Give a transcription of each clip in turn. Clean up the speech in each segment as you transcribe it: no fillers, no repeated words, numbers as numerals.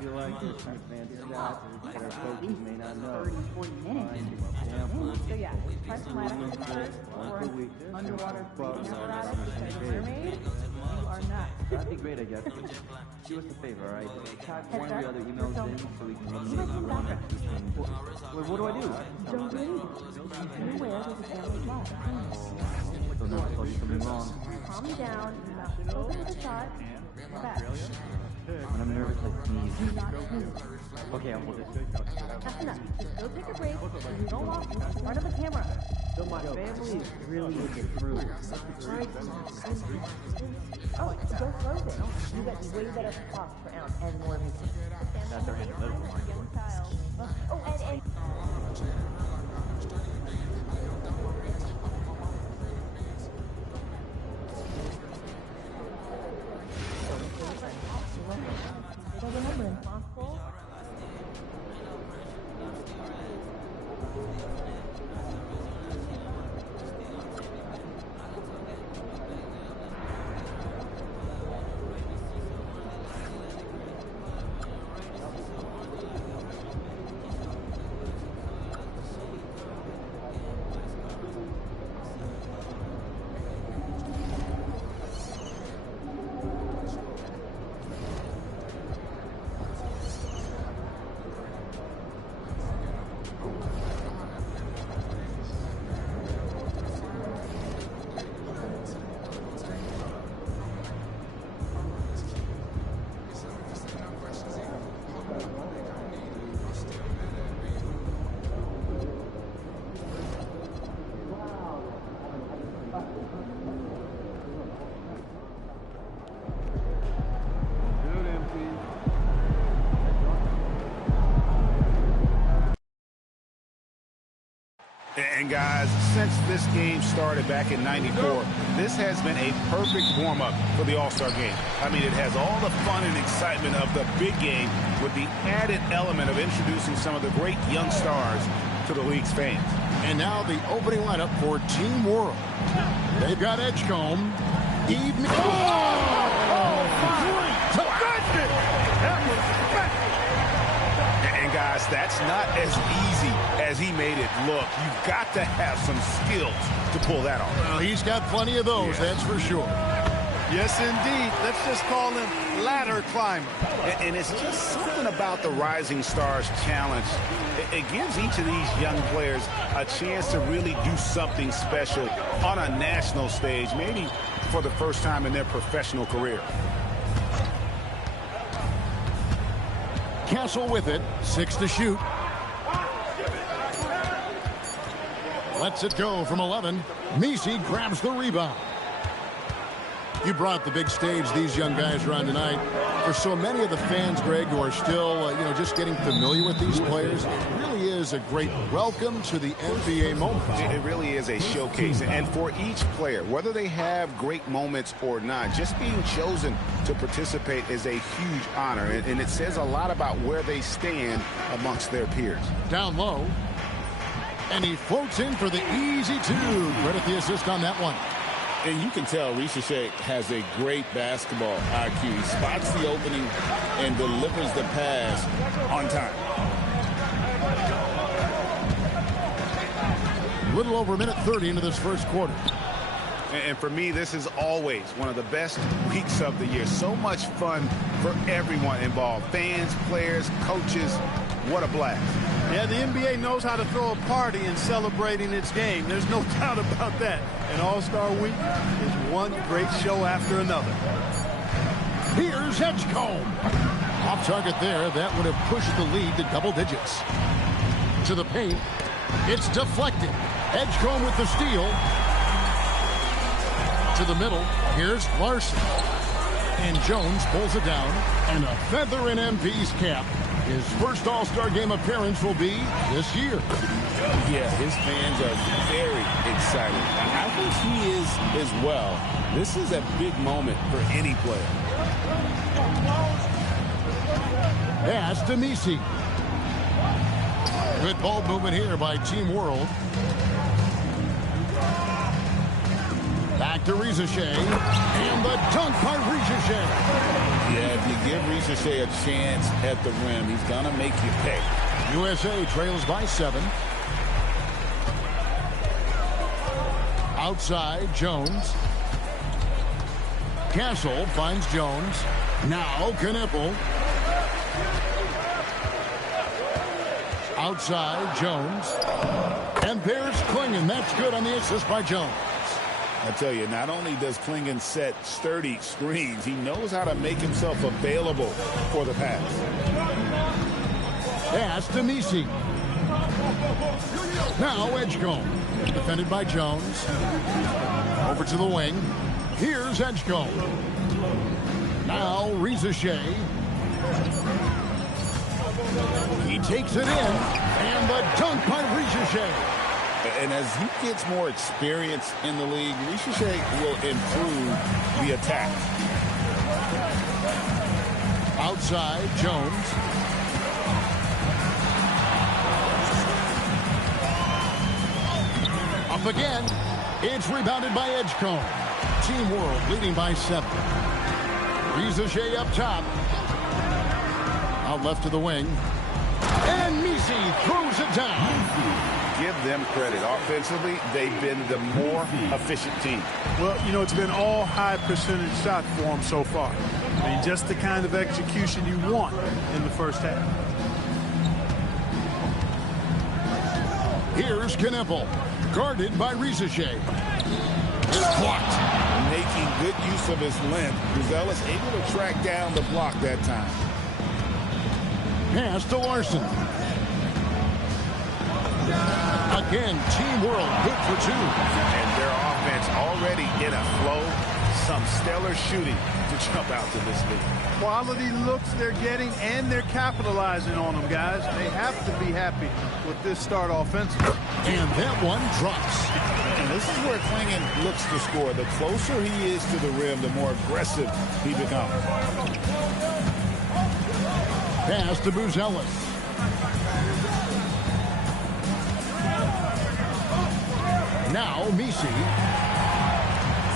feel like there's some advanced stats that our coaches may not know. 30, 40 minutes. So yeah, press lattice first or underwater breathing apparatus because a mermaid, you are nuts. That'd be great, I guess. Do us a favor, all right? Type one of the other emails in so we can eliminate the wrong execution. Well, what do I do? Don't do anything. Beware there's a family plot. So never tell you something wrong. Calm down. Do not open the shot. Back. When I'm nervous, I sneeze. Do not sneeze. Okay, I'll hold it. That's enough. Just go take a break and go off in front of the camera. So my family is really in the through. Oh, go slow then. You get way better cost per ounce and more meat. That's our analytical line. Oh, and remember, impossible. And guys, since this game started back in '94, this has been a perfect warm-up for the All-Star game. I mean, it has all the fun and excitement of the big game with the added element of introducing some of the great young stars to the league's fans. And now the opening lineup for Team World. They've got Edgecombe, Eve. And guys, that's not as easy as he made it look. You've got to have some skills to pull that off. Well, he's got plenty of those, that's for sure. Yes, indeed. Let's just call him ladder climber. And it's just something about the Rising Stars Challenge. It gives each of these young players a chance to really do something special on a national stage, maybe for the first time in their professional career. Castle with it, 6 to shoot. Lets it go from 11. Messi grabs the rebound. You brought the big stage these young guys are on tonight. For so many of the fans, Greg, who are still, just getting familiar with these players, it really is a great welcome to the NBA moment. It really is a showcase. And for each player, whether they have great moments or not, just being chosen to participate is a huge honor. And it says a lot about where they stand amongst their peers. Down low. And he floats in for the easy two. Credit the assist on that one. And you can tell Risacher has a great basketball IQ. He spots the opening and delivers the pass on time. A little over a minute 30 into this first quarter. And for me, this is always one of the best weeks of the year. So much fun for everyone involved. Fans, players, coaches. What a blast. Yeah, the NBA knows how to throw a party in celebrating its game. There's no doubt about that. And All-Star Week is one great show after another. Here's Edgecombe. Off target there. That would have pushed the lead to double digits. To the paint. It's deflected. Edgecombe with the steal. To the middle. Here's Larson. And Jones pulls it down. And a feather in MP's cap. His first All-Star Game appearance will be this year. Yeah, his fans are very excited. I think he is as well. This is a big moment for any player. Pass to Messi. Good ball movement here by Team World. Back to Risacher. And the dunk by Risacher. Yeah, if you give Ricochet a chance at the rim, he's going to make you pay. USA trails by 7. Outside, Jones. Castle finds Jones. Now, Knipple. Outside, Jones. And there's Klingon. That's good on the assist by Jones. I tell you, not only does Klingon set sturdy screens, he knows how to make himself available for the pass. Pass to Misi. Now Edgecombe. Defended by Jones. Over to the wing. Here's Edgecombe. Now Ricochet. He takes it in. And the dunk by Ricochet. And as he gets more experience in the league, Ricochet will improve the attack. Outside, Jones. Up again. It's rebounded by Edgecombe. Team World leading by 7. Ricochet up top. Out left to the wing. And Misi throws it down. Give them credit. Offensively, they've been the more efficient team. Well, you know, it's been all high percentage shots for them so far. I mean, just the kind of execution you want in the first half. Here's Knipple. Guarded by Ricochet. It's blocked. Making good use of his length. Buzelis able to track down the block that time. Pass to Larson. Again, Team World good for 2. And their offense already in a flow. Some stellar shooting to jump out to this league. Quality looks they're getting, and they're capitalizing on them, guys. They have to be happy with this start offensively. And that one drops. And this is where Klingon looks to score. The closer he is to the rim, the more aggressive he becomes. Pass to Buzelis. Now Misi.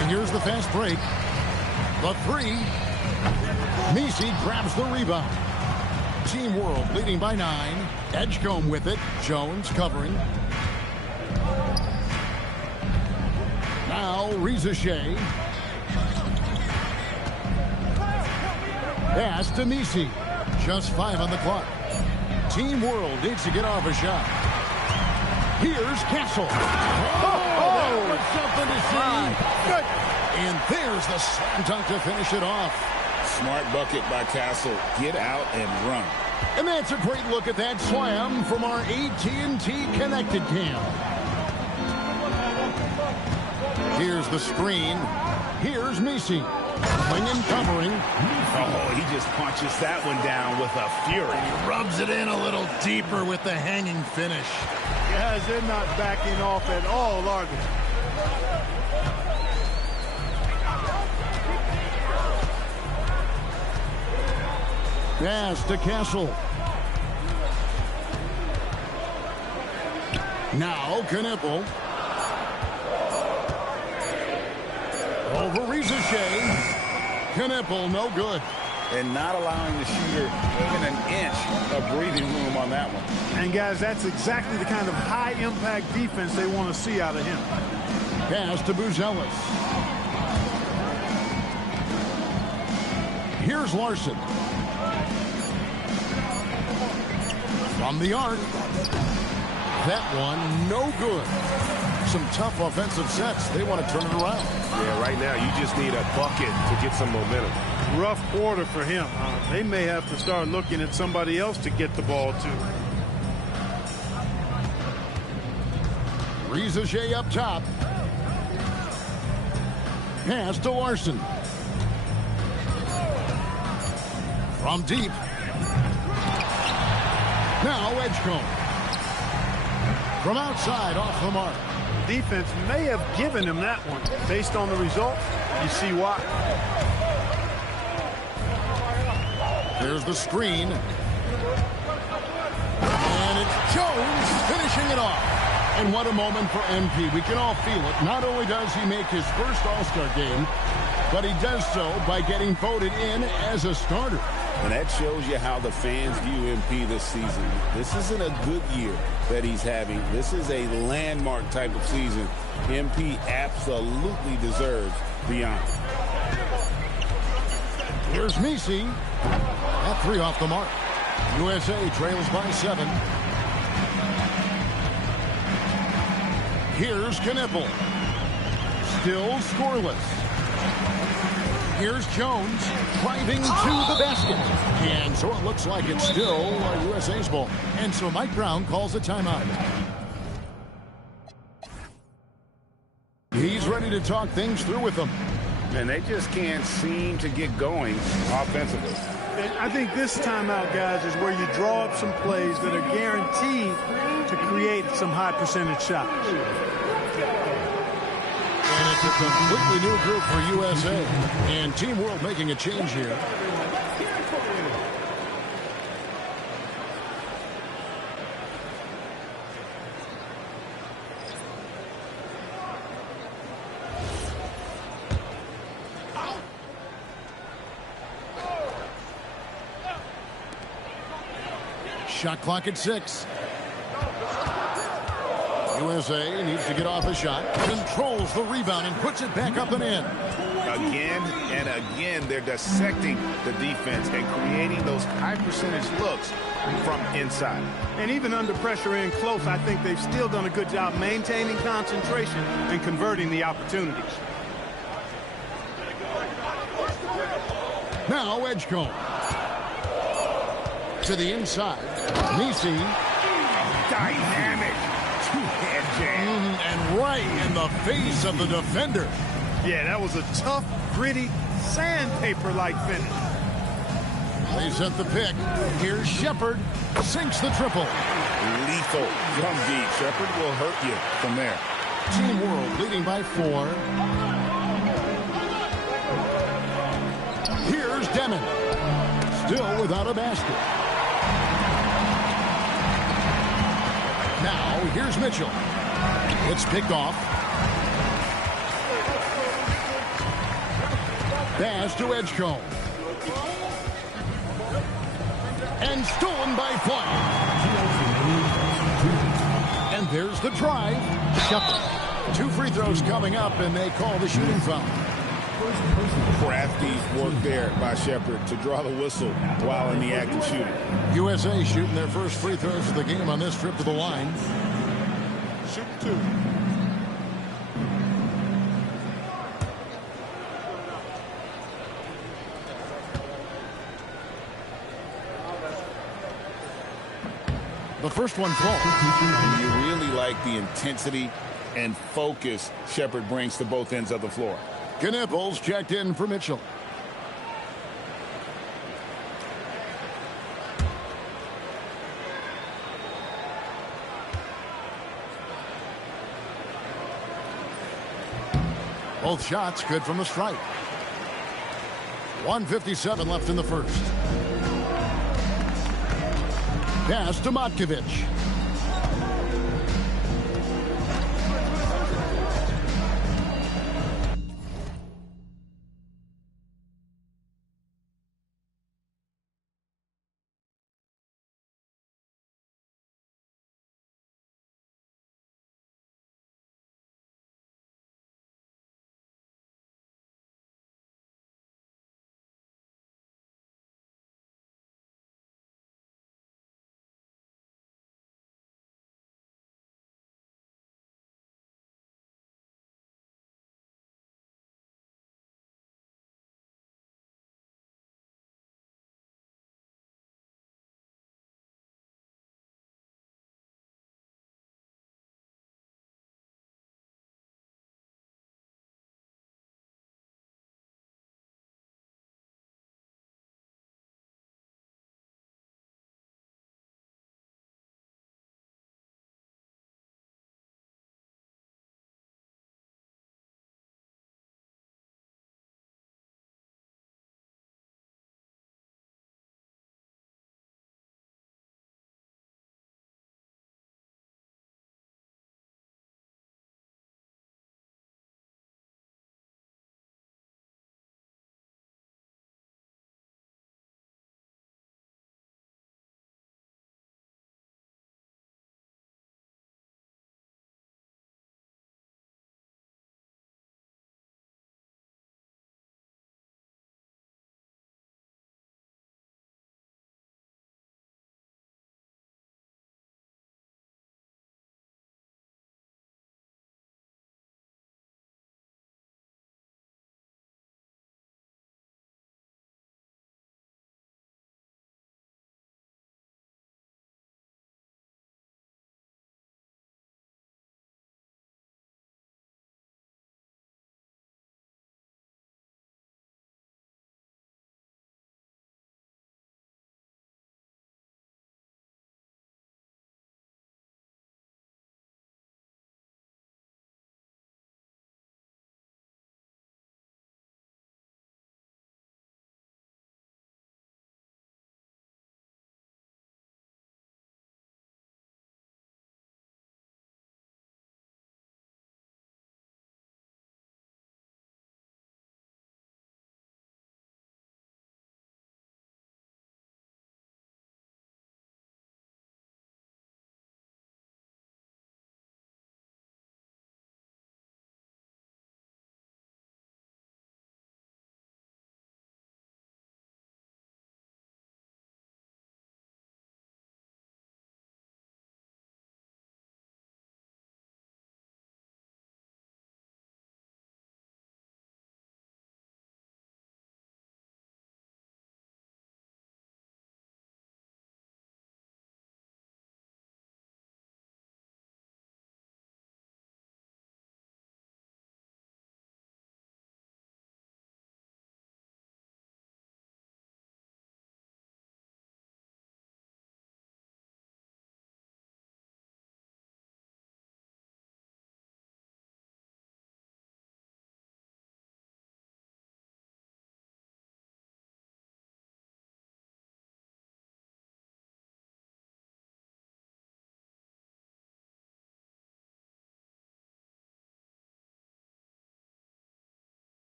And here's the fast break. The 3. Misi grabs the rebound. Team World leading by 9. Edgecombe with it. Jones covering. Now Ricochet. Pass to Misi. Just 5 on the clock. Team World needs to get off a shot. Here's Castle. That was something to see. Good. And there's the slam dunk to finish it off. Smart bucket by Castle. Get out and run. And that's a great look at that slam from our AT&T Connected Cam. Here's the screen. Here's Misi. Klingon covering. Oh, he just punches that one down with a fury. He rubs it in a little deeper with the hanging finish. Guys, they're not backing off at all, are they? Pass to Castle. Now Knipple. Over Ricochet. Knipple, no good. And not allowing the shooter even an inch of breathing room on that one. And, guys, that's exactly the kind of high-impact defense they want to see out of him. Pass to Buzelis. Here's Larson. From the arc. That one, no good. Some tough offensive sets. They want to turn it around. Yeah, right now you just need a bucket to get some momentum. Rough quarter for him. They may have to start looking at somebody else to get the ball to. Ricochet up top. Pass to Larson. From deep. Now Edgecombe. From outside, off the mark. Defense may have given him that one. Based on the result, you see why. There's the screen. And it's Jones finishing it off. And what a moment for MP. We can all feel it. Not only does he make his first All-Star game, but he does so by getting voted in as a starter. And that shows you how the fans view MP this season. This isn't a good year that he's having. This is a landmark type of season. MP absolutely deserves the honor. Here's Messi. That 3 off the mark. USA trails by 7. Here's Knipple. Still scoreless. Here's Jones driving to the basket. And so it looks like it's still USA's ball. And so Mike Brown calls a timeout. He's ready to talk things through with them. And they just can't seem to get going offensively. And I think this timeout, guys, is where you draw up some plays that are guaranteed to create some high percentage shots. And it's a completely new group for USA. And Team World making a change here. Shot clock at 6. USA needs to get off a shot, controls the rebound, and puts it back up and in. Again and again, they're dissecting the defense and creating those high percentage looks from inside. And even under pressure in close, I think they've still done a good job maintaining concentration and converting the opportunities. Now Edgecombe. To the inside. Messi. Dynamic. Two-hand jam. And right in the face of the defender. Yeah, that was a tough, gritty, sandpaper-like finish. They set the pick. Here's Shepherd. Sinks the triple. Lethal. Come deep. Shepherd will hurt you from there. Team World leading by 4. Here's Demon. Still without a basket. Now, here's Mitchell. It's picked off. Pass to Edgecombe. And stolen by Flying. And there's the drive. Shepherd. 2 free throws coming up, and they call the shooting foul. Crafty work there by Shepherd to draw the whistle while in the act of shooting. USA shooting their first free throws of the game on this trip to the line. Shoot 2. The first one falls. You really like the intensity and focus Shepherd brings to both ends of the floor. Knipples checked in for Mitchell. Both shots good from the stripe. 1:57 left in the first. Pass to Matkovic.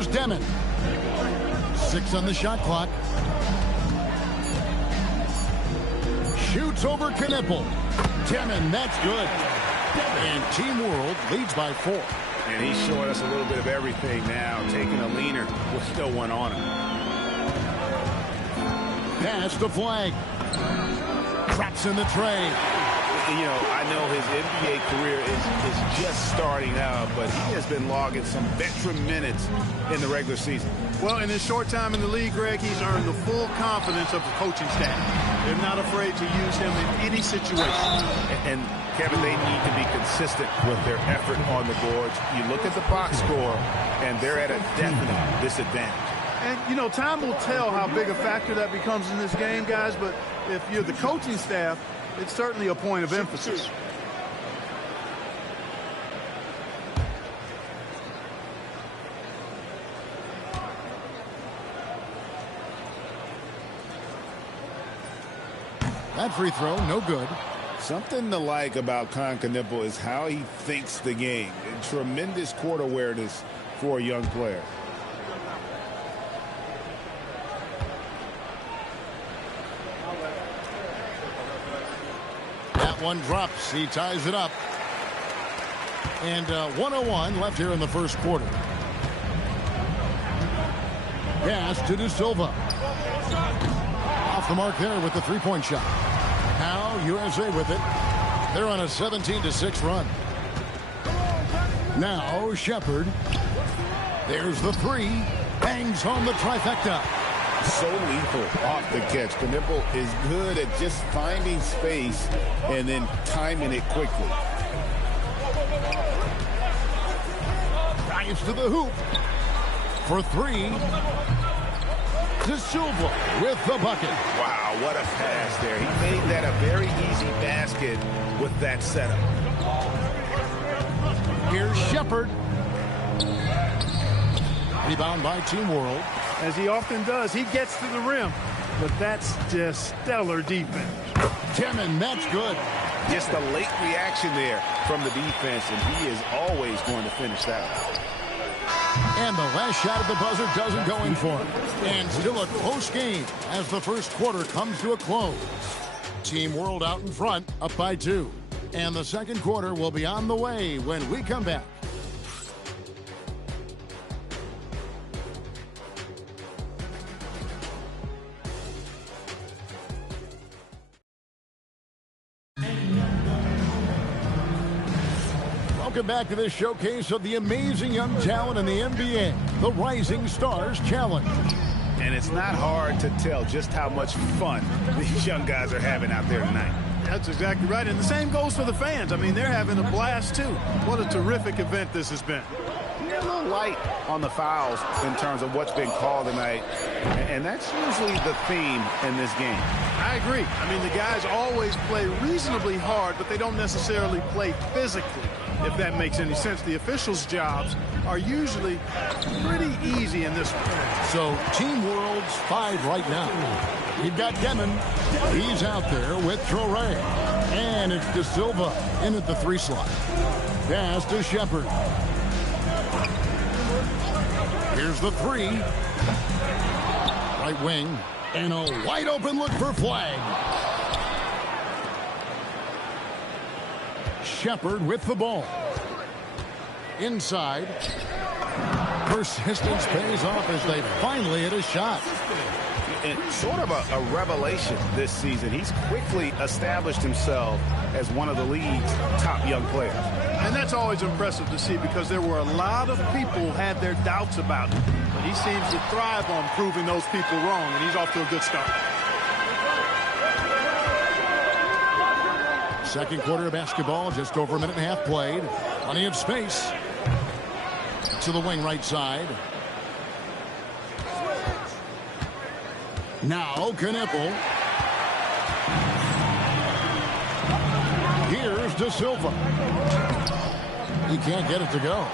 Here's Demon. 6 on the shot clock. Shoots over Knipple. Demon, that's good. And Team World leads by 4. And he's showing us a little bit of everything now, taking a leaner with no one on him. Pass to Flag. Traps in the tray. You know, I know his NBA career is just starting out, but he has been logging some veteran minutes in the regular season. Well, in his short time in the league, Greg, he's earned the full confidence of the coaching staff. They're not afraid to use him in any situation. And Kevin, they need to be consistent with their effort on the boards. You look at the box score, and they're at a definite disadvantage. And, you know, time will tell how big a factor that becomes in this game, guys, but if you're the coaching staff, it's certainly a point of emphasis. That free throw, no good. Something to like about Kon Knipple is how he thinks the game. And tremendous court awareness for a young player. That one drops. He ties it up. And 1:01 left here in the first quarter. Pass to De Silva. Off the mark there with the three-point shot. Now USA with it. They're on a 17-6 run. Now Shepherd. There's the three. Bangs home the trifecta. So lethal off the catch. Knipple is good at just finding space and then timing it quickly. Drives to the hoop. For three. De Silva with the bucket. Wow, what a pass there. He made that a very easy basket with that setup. Here's Shepherd. Rebound by Team World. As he often does, he gets to the rim, but that's just stellar defense. Demon, that's good. Just a late reaction there from the defense, and he is always going to finish that. And the last shot at the buzzer doesn't go in for him. And still a close game as the first quarter comes to a close. Team World out in front, up by 2. And the second quarter will be on the way when we come back. Welcome back to this showcase of the amazing young talent in the NBA, the Rising Stars Challenge. And it's not hard to tell just how much fun these young guys are having out there tonight. That's exactly right, and the same goes for the fans. I mean, they're having a blast, too. What a terrific event this has been. You're a little light on the fouls in terms of what's been called tonight, and that's usually the theme in this game. I agree. I mean, the guys always play reasonably hard, but they don't necessarily play physically, if that makes any sense. The officials' jobs are usually pretty easy in this one. So Team World's 5 right now. You've got Demon. He's out there with Traore. And it's De Silva in at the 3 slot. Pass to Shepherd. Here's the 3. Right wing. And a wide open look for Flag. Shepherd with the ball. Inside. Persistence pays off as they finally hit a shot. And sort of a revelation this season. He's quickly established himself as one of the league's top young players. And that's always impressive to see because there were a lot of people who had their doubts about him. But he seems to thrive on proving those people wrong, and he's off to a good start. Second quarter of basketball, just over a minute and a half played. Plenty of space. To the wing right side. Now Knipple. Here's De Silva. He can't get it to go.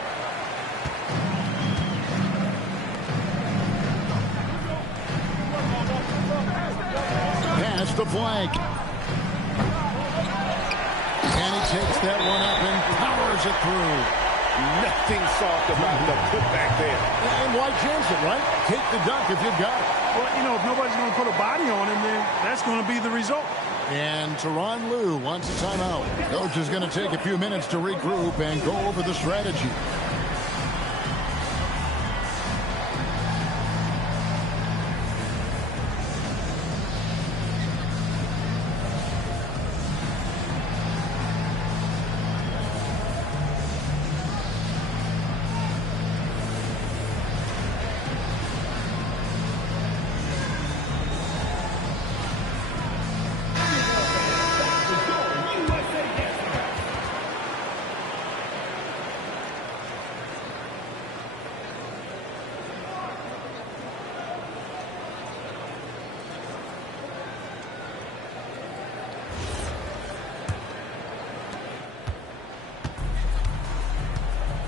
Pass to Flag. And he takes that one up and powers it through. Nothing soft about the putback there. And why chance it, right? Take the dunk if you've got it. Well, you know, if nobody's going to put a body on him, then that's going to be the result. And Tyronn Lue wants a timeout. Coach is going to take a few minutes to regroup and go over the strategy.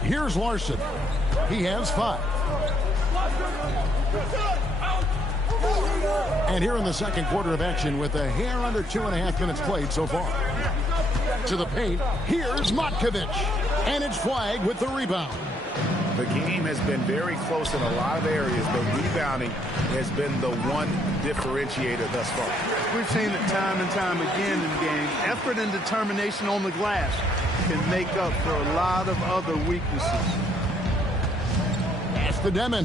Here's Larson. He has 5. And here in the second quarter of action with a hair under 2.5 minutes played so far. To the paint, here's Matkovic. And it's Flagg with the rebound. The game has been very close in a lot of areas, but rebounding has been the one differentiator thus far. We've seen it time and time again in games. Effort and determination on the glass can make up for a lot of other weaknesses. Pass to Demon.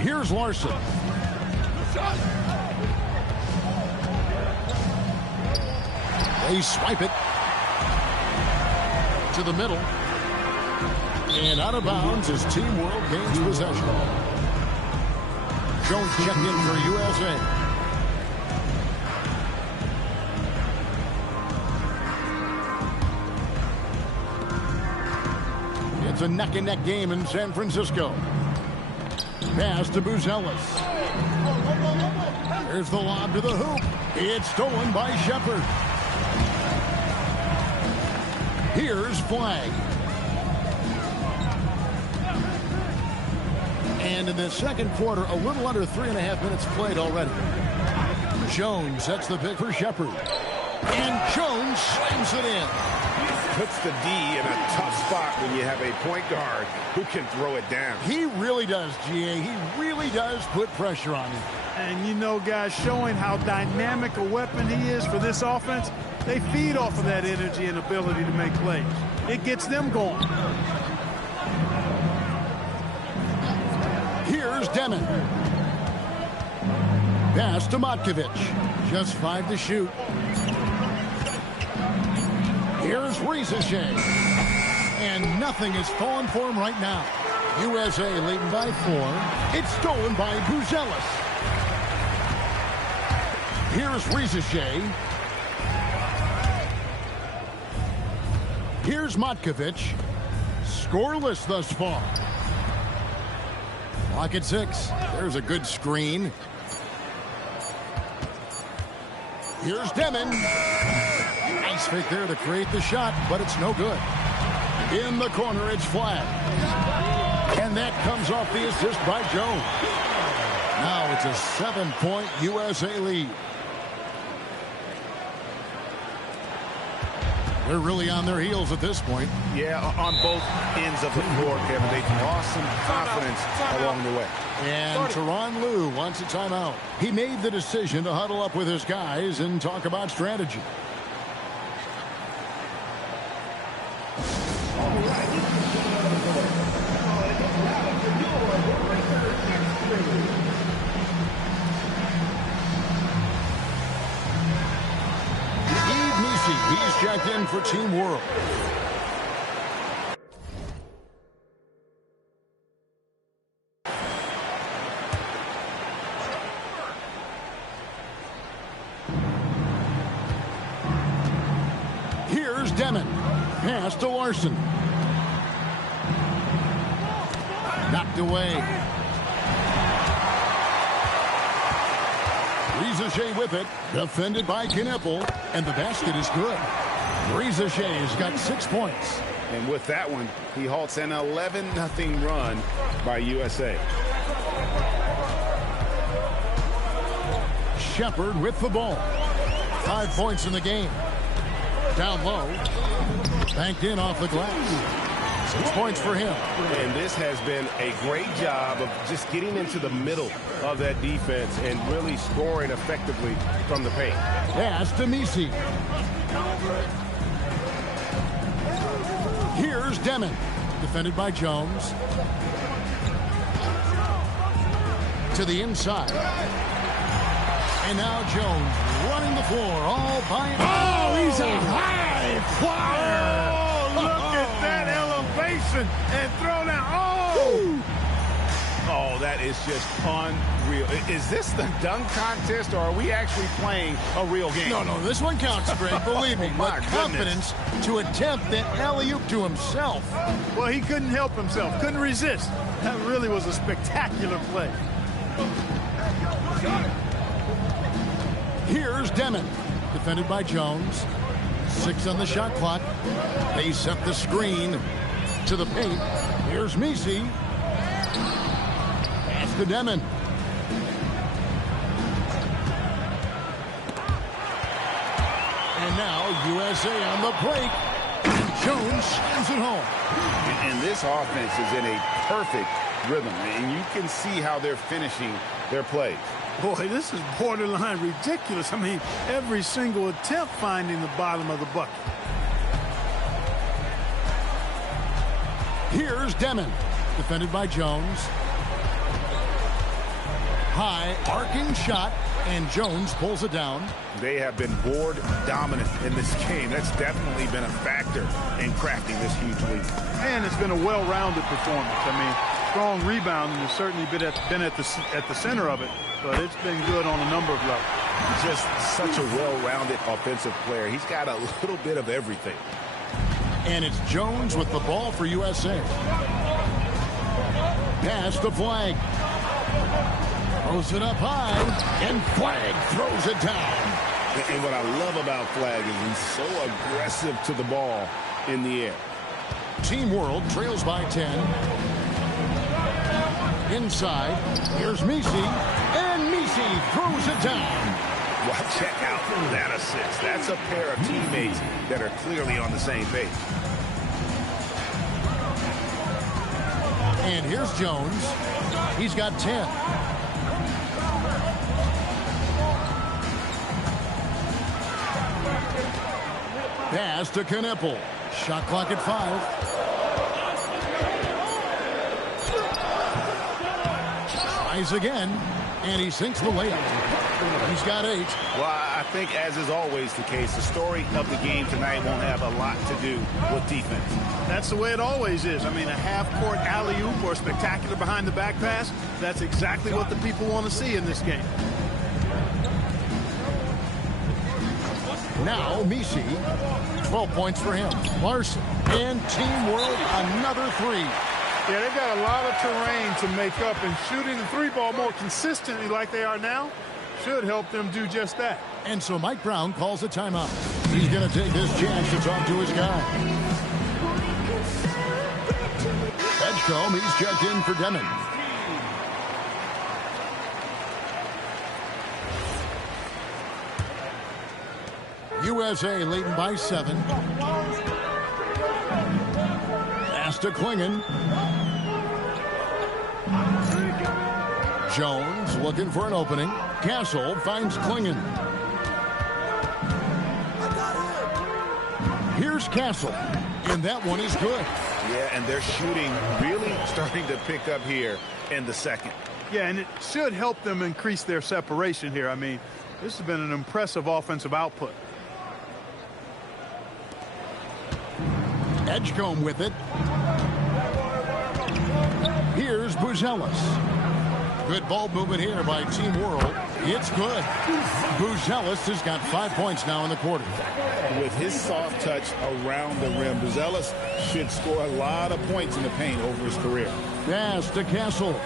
Here's Larson. They swipe it to the middle. And out of bounds as Team World gains possession. Jones checked in for USA. It's a neck-and-neck game in San Francisco. Pass to Buzelis. There's the lob to the hoop. It's stolen by Shepherd. Here's Flagg. And in the second quarter, a little under 3.5 minutes played already. Jones sets the pick for Shepherd. And Jones slams it in. Puts the D in a tough spot when you have a point guard who can throw it down. He really does, GA. He really does put pressure on him. And you know, guys, showing how dynamic a weapon he is for this offense, they feed off of that energy and ability to make plays. It gets them going. Here's Demon. Pass to Matkovic. Just 5 to shoot. Here's Risacher. And nothing is falling for him right now. USA leading by 4. It's stolen by Buzelis. Here's Risacher. Here's Matkovic. Scoreless thus far. Clock at 6. There's a good screen. Here's Demon. Nice fake there to create the shot, but it's no good. In the corner, it's Flagg. And that comes off the assist by Jones. Now it's a 7-point USA lead. They're really on their heels at this point. Yeah, on both ends of the floor, Kevin. They've lost some confidence along the way. And Tyronn Lue wants a timeout. He made the decision to huddle up with his guys and talk about strategy. He's checked in for Team World. Here's Demon. Pass to Larson. Knocked away. Risacher with it. Defended by Knippel. And the basket is good. Risacher has got 6 points. And with that one, he halts an 11-0 run by USA. Shepherd with the ball. 5 points in the game. Down low. Banked in off the glass. 6 points for him. And this has been a great job of just getting into the middle of that defense and really scoring effectively from the paint. Pass to Misi. Here's Demon. Defended by Jones. To the inside. And now Jones running the floor all by himself. Oh, he's a high flyer. Oh, look at that elevation and throw down. Oh! Oh, that is just unreal. Is this the dunk contest, or are we actually playing a real game? No, this one counts, Greg. Believe me. My With confidence to attempt that alley-oop to himself. Well, he couldn't help himself. Couldn't resist. That really was a spectacular play. Here's Demon. Defended by Jones. 6 on the shot clock. They set the screen to the paint. Here's Misi. Pass to Demon. And now USA on the break. And Jones slams it home. And this offense is in a perfect rhythm, and you can see how they're finishing their plays. Boy, this is borderline ridiculous. I mean, every single attempt finding the bottom of the bucket. Here's Demon. Defended by Jones. High arcing shot, and Jones pulls it down. They have been board dominant in this game. That's definitely been a factor in crafting this huge lead. And it's been a well-rounded performance. I mean, strong rebounding has certainly been at the center of it, but it's been good on a number of levels. Just such a well-rounded offensive player. He's got a little bit of everything. And it's Jones with the ball for USA. Pass to Flag. Throws it up high, and Flag throws it down. And what I love about Flag is he's so aggressive to the ball in the air. Team World trails by 10. Inside, here's Misi, and Misi throws it down. Well, check out that assist. That's a pair of teammates that are clearly on the same page. And here's Jones. He's got 10. Pass to Kneppel. Shot clock at 5. Tries again, and he sinks the layup. He's got 8. Well, I think, as is always the case, the story of the game tonight won't have a lot to do with defense. That's the way it always is. I mean, a half-court alley-oop or a spectacular behind-the-back pass, that's exactly what the people want to see in this game. Now Misi, 12 points for him. Larson and Team World another 3. Yeah, they've got a lot of terrain to make up, and shooting the 3-ball more consistently like they are now should help them do just that. And so Mike Brown calls a timeout. He's going to take this chance to talk to his guy. Edgecombe, he's checked in for Demon. USA leading by 7. Pass to Klingon. Jones looking for an opening. Castle finds Klingon. Here's Castle, and that one is good. Yeah, and their shooting really starting to pick up here in the second. Yeah, and it should help them increase their separation here. I mean, this has been an impressive offensive output. Edgecombe with it. Here's Buzelis. Good ball movement here by Team World. It's good. Buzelis has got 5 points now in the quarter. With his soft touch around the rim, Buzelis should score a lot of points in the paint over his career. Pass to Castle.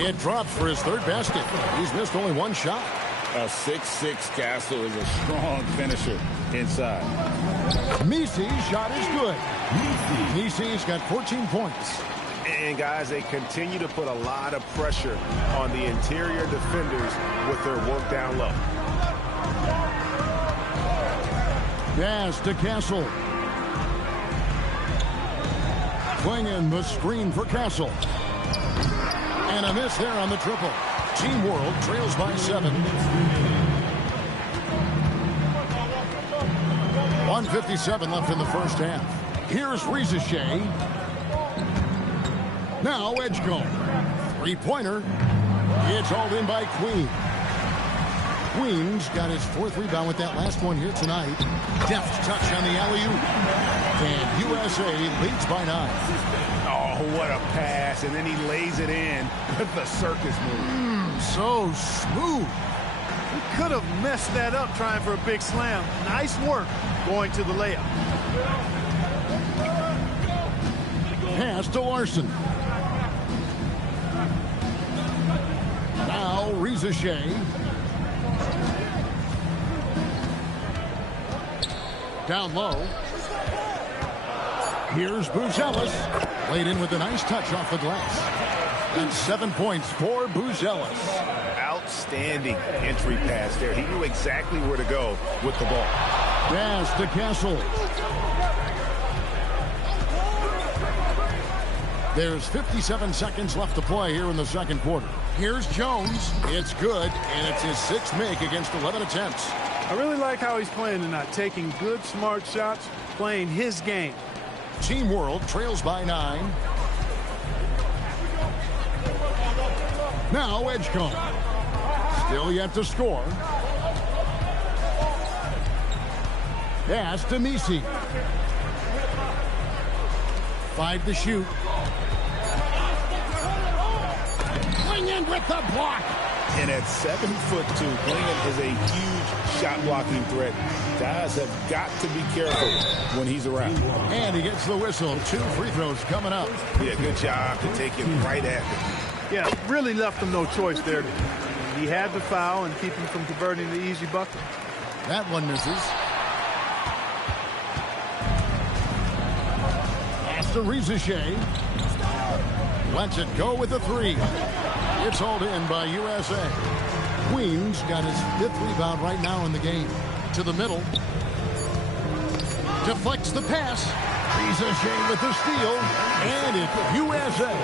It drops for his 3rd basket. He's missed only 1 shot. A 6'6" Castle is a strong finisher inside. Misi's shot is good. Misi's got 14 points. And, guys, they continue to put a lot of pressure on the interior defenders with their work down low. Pass to Castle. Clingan the screen for Castle. And a miss there on the triple. Team World trails by 7. 1:57 left in the first half. Here's Rizachet. Now Edgecombe. Three-pointer. It's hauled in by Queen. Queen's got his 4th rebound with that last one here tonight. Deft touch on the alley-oop. And USA leads by 9. Oh, what a pass. And then he lays it in with the circus move. So smooth. He could have messed that up trying for a big slam. Nice work going to the layup. Pass to Larson. Now Rizachet. Down low. Here's Buzelis. Laid in with a nice touch off the glass. And 7 points for Buzelis. Outstanding entry pass there. He knew exactly where to go with the ball. Pass to Castle. There's 57 seconds left to play here in the second quarter. Here's Jones. It's good, and it's his 6th make against 11 attempts. I really like how he's playing tonight, taking good, smart shots, playing his game. Team World trails by 9. Now Edgecombe. Still yet to score. Pass to Misi. 5 to shoot. Clingan with the block. And at 7'2", Clingan is a huge shot blocking threat. Guys have got to be careful when he's around. And he gets the whistle. 2 free throws coming up. Yeah, good job to take him right at him. Yeah, really left him no choice there. He had to foul and keep him from converting the easy bucket. That one misses. Pass to Rizachet. Lets it go with a 3. It's hauled in by USA. Queens got his 5th rebound right now in the game. To the middle. Deflects the pass. Rizachet with the steal. And it's USA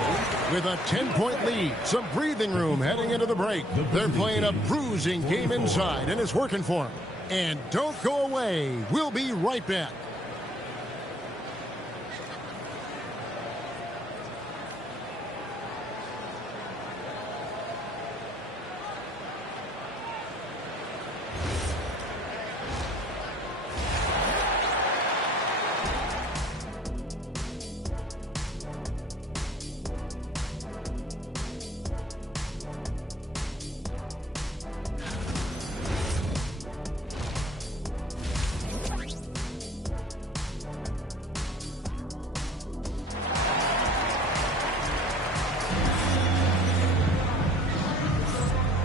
with a 10-point lead. Some breathing room heading into the break. They're playing a bruising game inside, and it's working for them. And don't go away. We'll be right back.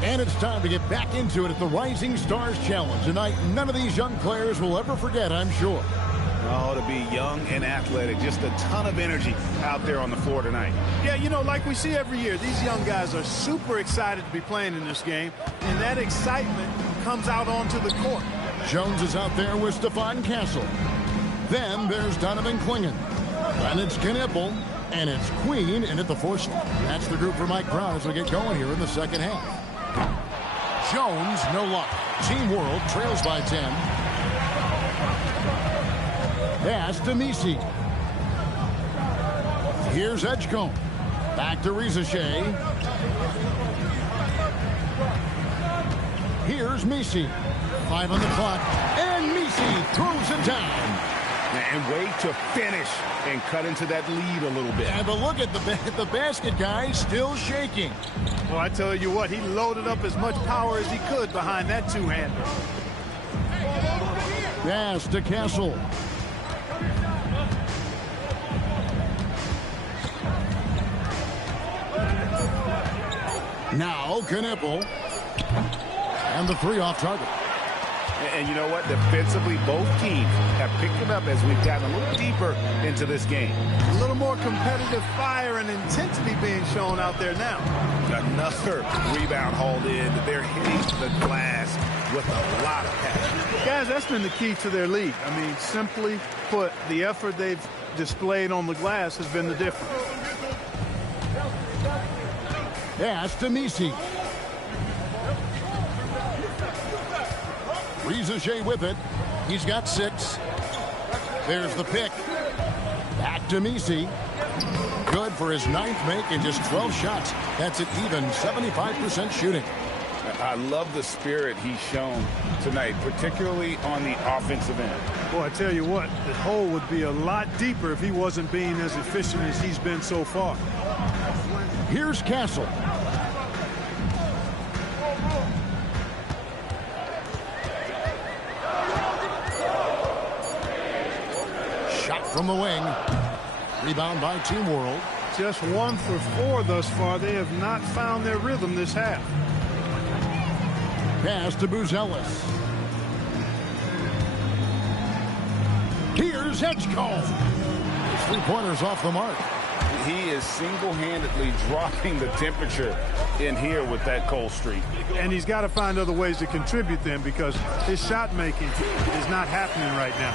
And it's time to get back into it at the Rising Stars Challenge. Tonight, none of these young players will ever forget, I'm sure. Oh, to be young and athletic, just a ton of energy out there on the floor tonight. Yeah, you know, like we see every year, these young guys are super excited to be playing in this game, and that excitement comes out onto the court. Jones is out there with Stephon Castle. Then there's Donovan Clingan. And it's Knipple, and it's Queen, and at the 4th. That's the group for Mike Brown as we get going here in the second half. Jones, no luck. Team World trails by 10. Pass to Misi. Here's Edgecombe. Back to Rizachet. Here's Misi. 5 on the clock. And Misi throws it down. And wait to finish and cut into that lead a little bit. And but look at the basket, guys, still shaking. Well, I tell you what, he loaded up as much power as he could behind that two-hander. Pass to Castle. Now Knipple. And the 3 off target. And you know what? Defensively, both teams have picked it up as we've gotten a little deeper into this game. A little more competitive fire and intensity being shown out there now. Another rebound hauled in. They're hitting the glass with a lot of passion. Guys, that's been the key to their lead. I mean, simply put, the effort they've displayed on the glass has been the difference. Pass to Misi. Rizache with it. He's got 6. There's the pick. Back to Misi. Good for his 9th make in just 12 shots. That's an even 75% shooting. I love the spirit he's shown tonight, particularly on the offensive end. Boy, I tell you what, the hole would be a lot deeper if he wasn't being as efficient as he's been so far. Here's Castle. Shot from the wing. Rebound by Team World. Just 1 for 4 thus far. They have not found their rhythm this half. Pass to Buzelis. Here's Edgecombe. 3-pointers off the mark. He is single-handedly dropping the temperature in here with that cold streak. And he's got to find other ways to contribute them because his shot making is not happening right now.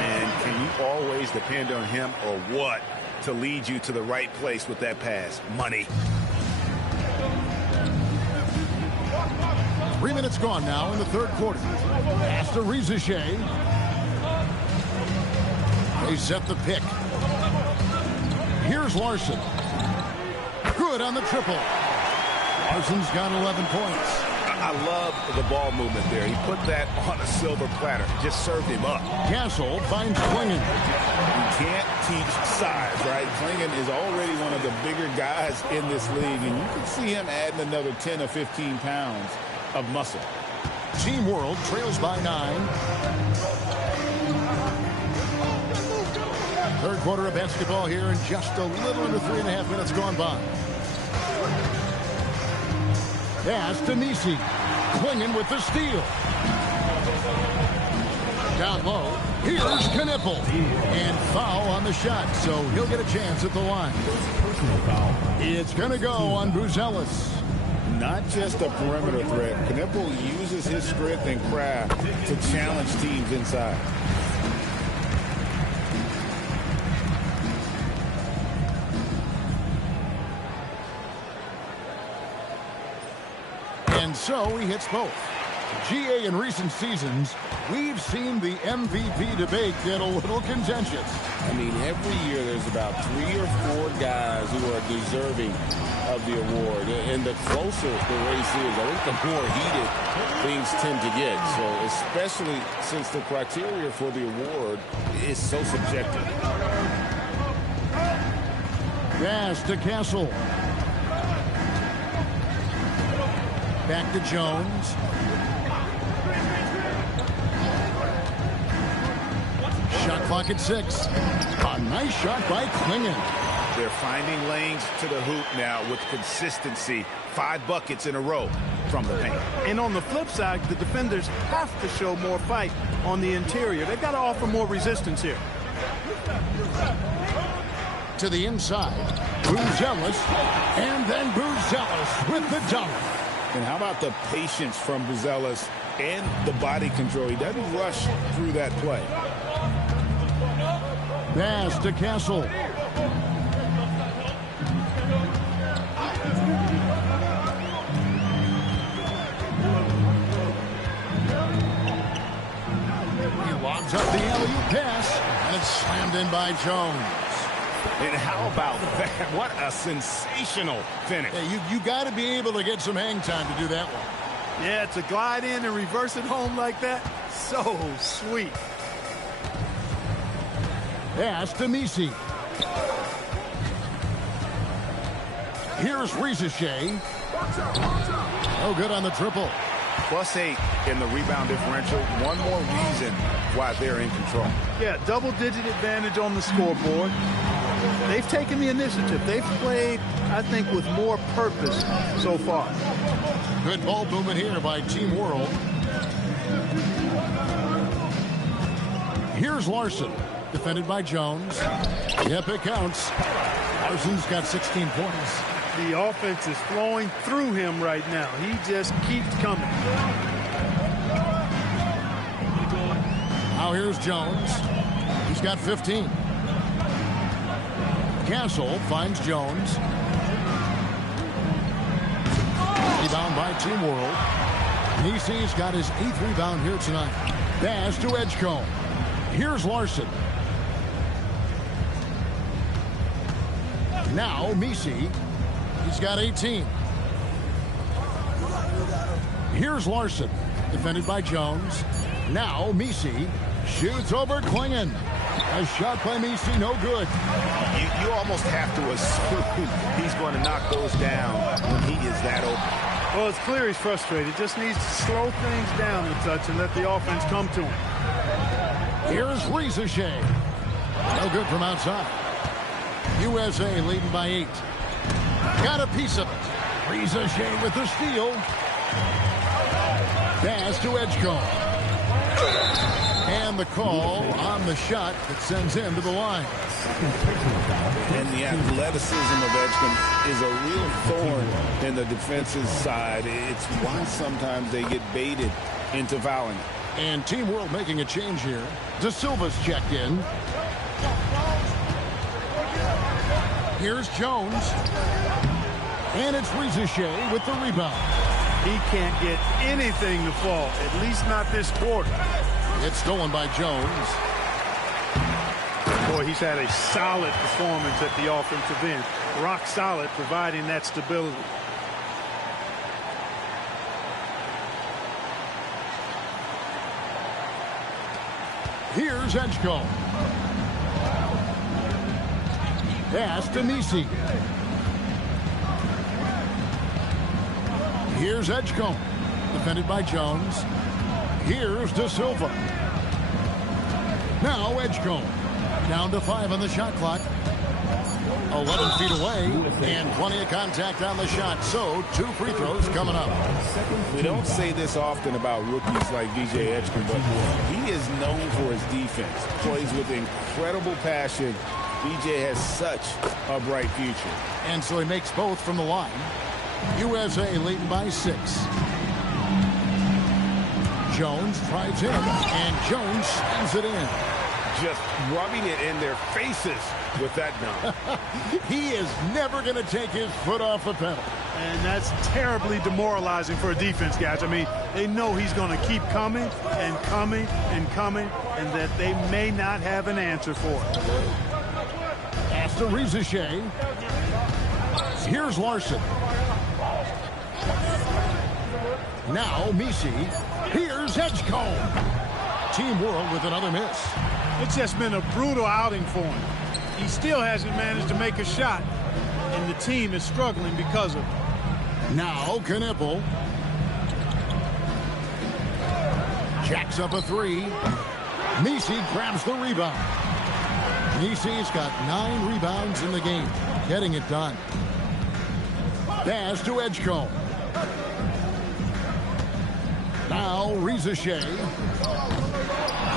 And can you always depend on him or what to lead you to the right place with that pass? Money. 3 minutes gone now in the 3rd quarter. Pass to Rizache. They set the pick. Here's Larson. Good on the triple. Larson's got 11 points. I love the ball movement there. He put that on a silver platter. Just served him up. Castle finds Klingon. You can't teach size, right? Klingon is already one of the bigger guys in this league, and you can see him adding another 10 or 15 pounds of muscle. Team World trails by 9. 3rd quarter of basketball here in just a little under 3.5 minutes gone by. Pass to Misi. Klingon with the steal. Down low. Here's Knipple. And foul on the shot, so he'll get a chance at the line. It's going to go on Buzelis. Not just a perimeter threat. Knipple uses his strength and craft to challenge teams inside. And so he hits both. GA, in recent seasons, we've seen the MVP debate get a little contentious. I mean, every year there's about 3 or 4 guys who are deserving of the award. And the closer the race is, I think the more heated things tend to get. So especially since the criteria for the award is so subjective. Pass to Castle. Back to Jones. Shot clock at 6. A nice shot by Klingon. They're finding lanes to the hoop now with consistency. 5 buckets in a row from the paint. And on the flip side, the defenders have to show more fight on the interior. They've got to offer more resistance here. To the inside. Buzelis. And then Buzelis with the dunk. And how about the patience from Buzelis and the body control? He doesn't rush through that play. Pass to Castle. He lobs up the alley-oop pass, and it's slammed in by Jones. And how about that? What a sensational finish. Hey, you got to be able to get some hang time to do that one. Yeah, to glide in and reverse it home like that, so sweet. Pass to Misi. Here's Rizache. Oh, good on the triple. +8 in the rebound differential. One more reason why they're in control. Yeah, double-digit advantage on the scoreboard. They've taken the initiative. They've played, I think, with more purpose so far. Good ball movement here by Team World. Here's Larson. Defended by Jones. Yep, it counts. Larson's got 16 points. The offense is flowing through him right now. He just keeps coming. Now here's Jones. He's got 15. Castle finds Jones. Rebound by Team World. Nisi's got his 8th rebound here tonight. Pass to Edgecombe. Here's Larson. Now Misi. He's got 18. Here's Larson. Defended by Jones. Now Misi shoots over Klingon. A shot by Misi, no good. You almost have to assume he's going to knock those down when he is that open. Well, it's clear he's frustrated. Just needs to slow things down a touch and let the offense come to him. Here's Reza Shea. No good from outside. USA leading by 8. Got a piece of it. Reza Shea with the steal. Pass to Edgecombe. And the call on the shot that sends him to the line. And the athleticism of Edgecombe is a real thorn in the defense's side. It's why sometimes they get baited into fouling. And Team World making a change here. De Silva's checked in. Here's Jones. And it's Reza Shea with the rebound. He can't get anything to fall, at least not this quarter. It's stolen by Jones. Boy, he's had a solid performance at the offensive end. Rock solid, providing that stability. Here's Edgecombe. Pass to Misi. Here's Edgecombe. Defended by Jones. Here's De Silva. Now Edgecombe. Down to 5 on the shot clock. 11 feet away. And plenty of contact on the shot. So 2 free throws coming up. We don't say this often about rookies like VJ Edgecombe, but he is known for his defense. Plays with incredible passion. VJ has such a bright future. And so he makes both from the line. USA leading by 6. Jones drives in, and Jones sends it in. Just rubbing it in their faces with that dunk. He is never going to take his foot off the pedal. And that's terribly demoralizing for a defense, guys. I mean, they know he's going to keep coming and coming and coming, and that they may not have an answer for it. Pass to Reza Shea. Here's Larson. Now Misi. Here's Edgecombe. Team World with another miss. It's just been a brutal outing for him. He still hasn't managed to make a shot, and the team is struggling because of it. Now Knippel. Jacks up a 3. Misi grabs the rebound. Misi's got 9 rebounds in the game. Getting it done. Pass to Edgecombe. Now Reza Shea.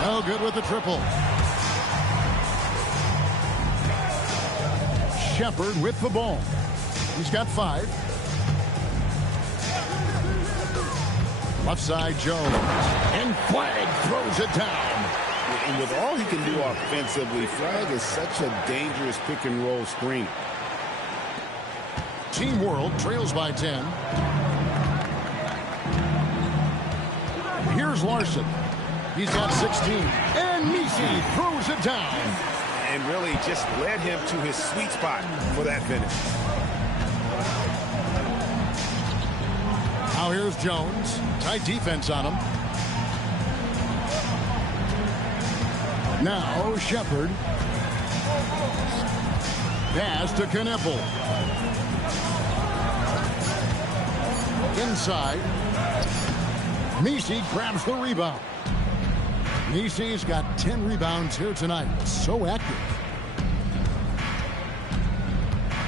No good with the triple. Shepard with the ball. He's got 5. Left side Jones. And Flagg throws it down. And with all he can do offensively, Flagg is such a dangerous pick-and-roll screen. Team World trails by 10. Here's Larson. He's got 16. And Misi throws it down. And really just led him to his sweet spot for that finish. Now here's Jones. Tight defense on him. Now Shepard. Pass to Knippel. Inside. Misi grabs the rebound. Misi's got 10 rebounds here tonight. So active.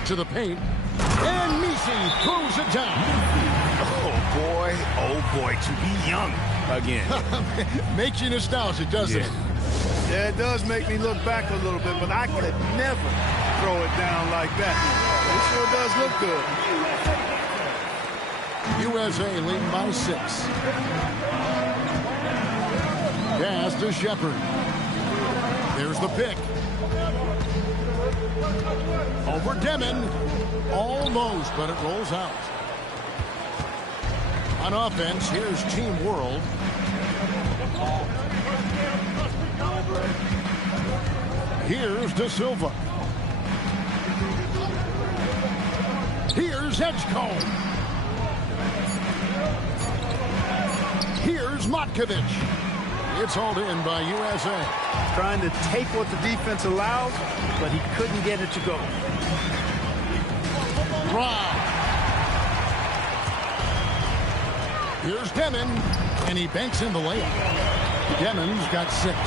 To the paint. And Misi throws it down. Oh boy, to be young again. Makes you nostalgic, doesn't it? Yeah, it does make me look back a little bit, but I could never throw it down like that. It sure does look good. USA leading by 6. Pass to Shepard. There's the pick. Over Demon. Almost, but it rolls out. On offense, here's Team World. Here's De Silva. Here's Edgecombe. Here's Matkovic. It's hauled in by USA. Trying to take what the defense allows, but he couldn't get it to go. Here's Demon, and he banks in the layup. Demon's got 6.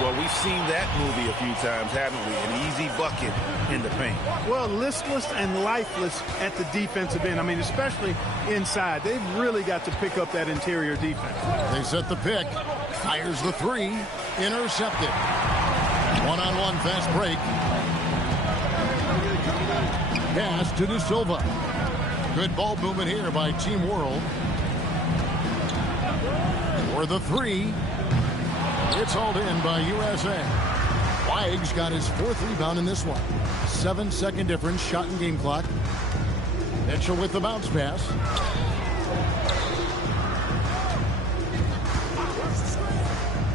Well, we've seen that movie a few times, haven't we? An easy bucket in the paint. Well, listless and lifeless at the defensive end. I mean, especially inside. They've really got to pick up that interior defense. They set the pick. Fires the 3. Intercepted. One-on-one fast break. Pass to De Silva. Good ball movement here by Team World. For the 3. It's hauled in by USA. Flag's got his 4th rebound in this one. 7-second difference, shot and game clock. Mitchell with the bounce pass.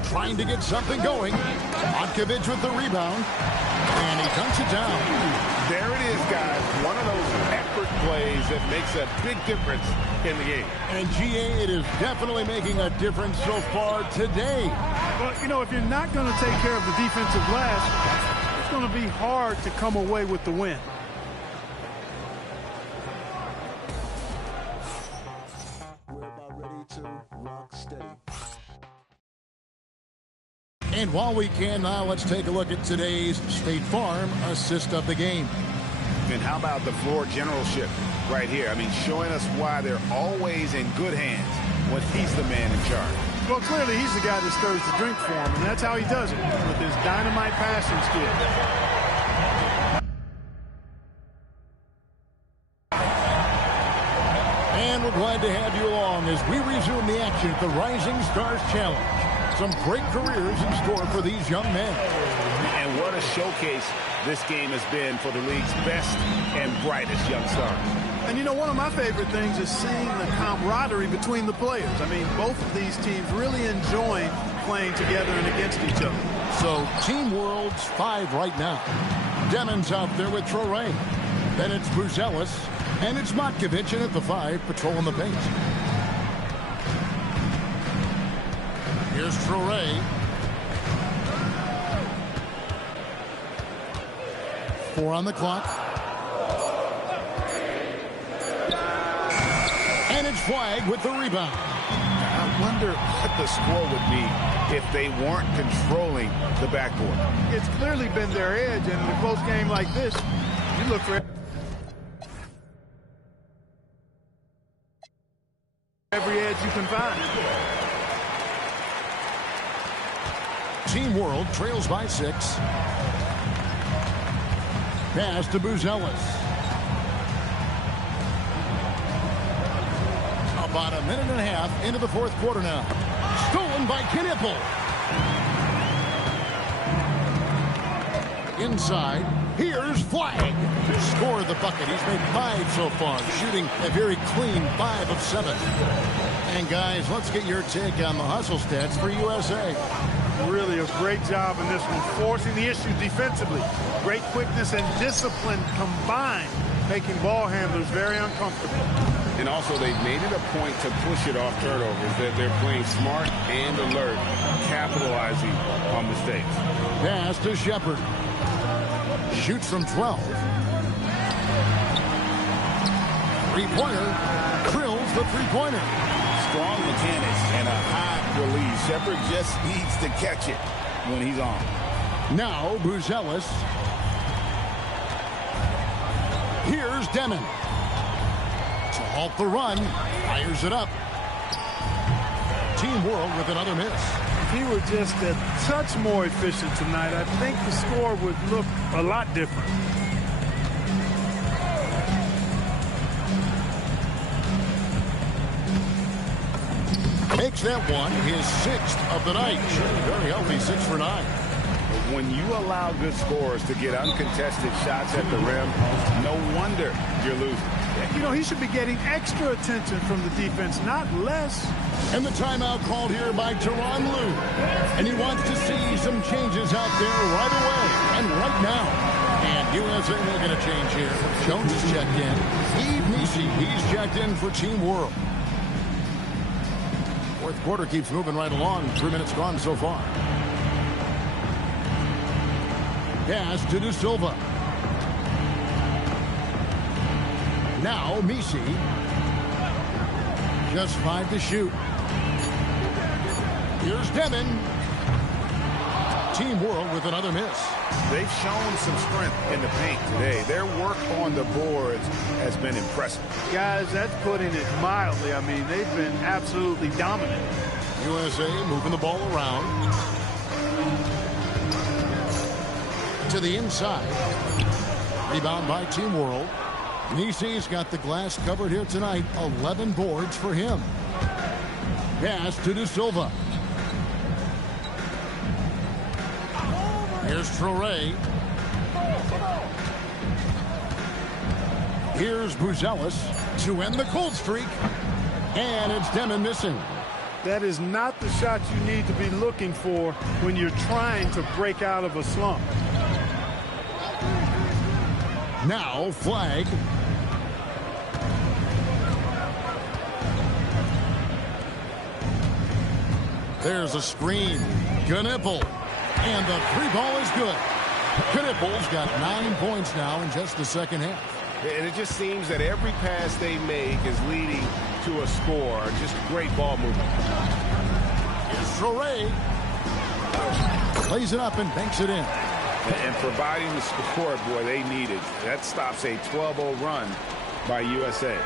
Trying to get something going. Matkovic with the rebound. And he dunks it down. There it is, guys. One of those effort plays that makes a big difference in the game. And GA, it is definitely making a difference so far today. Well, you know, if you're not going to take care of the defensive glass, it's going to be hard to come away with the win. We're about ready to rock steady. And while we can now, let's take a look at today's State Farm assist of the game. And how about the floor generalship right here? I mean, showing us why they're always in good hands when he's the man in charge. Well, clearly he's the guy that stirs the drink for him, and that's how he does it, with his dynamite passing skill. And we're glad to have you along as we resume the action at the Rising Stars Challenge. Some great careers in store for these young men. And what a showcase this game has been for the league's best and brightest young stars. And, you know, one of my favorite things is seeing the camaraderie between the players. I mean, both of these teams really enjoying playing together and against each other. So, Team World's 5 right now. Demon's out there with Traore. Then it's Buzelis. And it's Matkovic in at the 5, patrolling the paint. Here's Traore. 4 on the clock. And it's Flag with the rebound. I wonder what the score would be if they weren't controlling the backboard. It's clearly been their edge, and in a close game like this, you look for every edge you can find. Team World trails by 6. Pass to Buzelis. About a minute and a half into the 4th quarter now. Stolen by Knipple. Inside, here's Flag. Scored the bucket. He's made 5 so far, shooting a very clean 5 of 7. And guys, let's get your take on the hustle stats for USA. Really a great job in this one, forcing the issue defensively. Great quickness and discipline combined, making ball handlers very uncomfortable. And also, they've made it a point to push it off turnovers, that they're playing smart and alert, capitalizing on mistakes. Pass to Shepard. Shoots from 12. Three-pointer. Drills the three-pointer. Strong mechanics and a high release. Shepard just needs to catch it when he's on. Now Buzelis. Here's Demon. To halt the run. Fires it up. Team World with another miss. he were just a touch more efficient tonight, I think the score would look a lot different. Makes that one his 6th of the night. Very healthy, 6 for 9. When you allow good scorers to get uncontested shots at the rim, no wonder you're losing. You know, he should be getting extra attention from the defense, not less. And the timeout called here by Tyronn Lue. And he wants to see some changes out there right away and right now. And USA making a change here. Jones is checked in. Yves Missi, he's checked in for Team World. Fourth quarter keeps moving right along. 3 minutes gone so far. Pass to De Silva. Now Missi. Just 5 to shoot. Here's Demon. Team World with another miss. They've shown some strength in the paint today. Their work on the boards has been impressive. Guys, that's putting it mildly. I mean, they've been absolutely dominant. USA moving the ball around. To the inside. Rebound by Team World. Missi's got the glass covered here tonight. 11 boards for him. Pass to De Silva. Here's Traore. Here's Buzelis to end the cold streak. And it's Demon missing. That is not the shot you need to be looking for when you're trying to break out of a slump. Now flag. There's a screen. Knippel. And the 3 ball is good. Knippel's got 9 points now in just the second half. And it just seems that every pass they make is leading to a score. Just great ball movement. Here's Traore. Plays it up and banks it in. And providing the score, boy, they needed. That stops a 12-0 run by USA.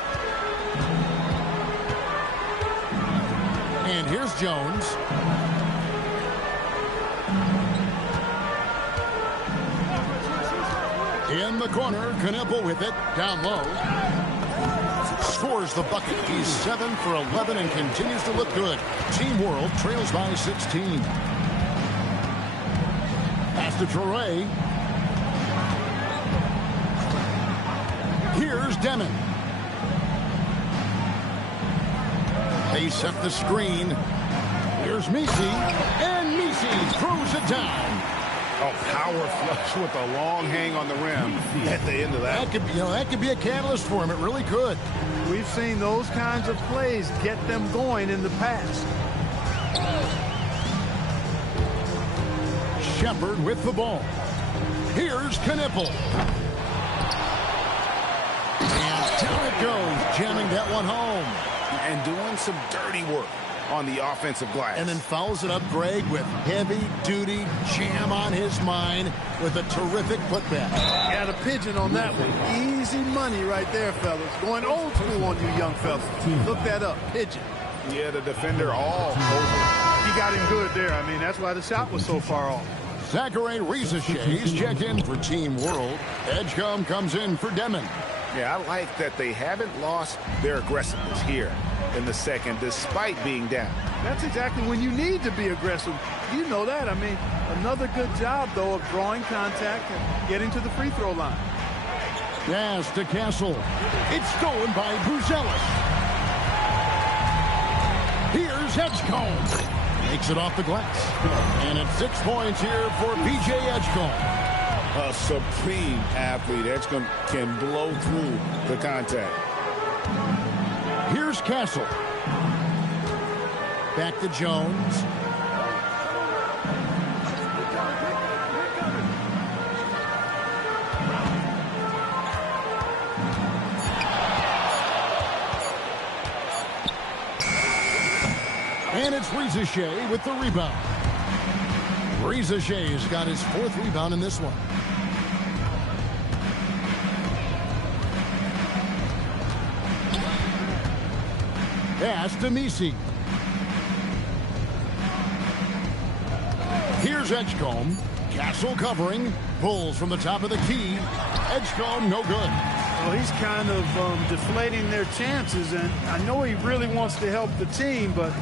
And here's Jones. In the corner, Knippel with it, down low. Scores the bucket. He's 7 for 11 and continues to look good. Team World trails by 16. Pass to Traore. Here's Demon. They set the screen. Here's Missi. And Missi throws it down. Oh, power flush with a long hang on the rim at the end of that. That could be a catalyst for him. It really could. We've seen those kinds of plays get them going in the past. Shepard with the ball. Here's Knippel. And down it goes, jamming that one home. And doing some dirty work on the offensive glass. And then follows it up, Greg, with heavy-duty jam on his mind with a terrific putback. Got a pigeon on that one. Easy money right there, fellas. Going old school on you young fellas. Look that up. Pigeon. Yeah, the defender all over. He got him good there. I mean, that's why the shot was so far off. Zachary Risacher checked in for Team World. Edgecombe comes in for Demon. Yeah, I like that they haven't lost their aggressiveness here in the second, despite being down. That's exactly when you need to be aggressive. You know that. I mean, another good job, though, of drawing contact and getting to the free throw line. Pass to Castle. It's stolen by Buzelis. Here's Edgecombe. Makes it off the glass. And it's 6 points here for P.J. Edgecombe. A supreme athlete. Edgecombe can blow through the contact. Here's Castle. Back to Jones. And it's Risacher with the rebound. Risacher's got his 4th rebound in this one. Pass to Missi. Here's Edgecombe. Castle covering. Pulls from the top of the key. Edgecombe, no good. Well, he's kind of deflating their chances, and I know he really wants to help the team, but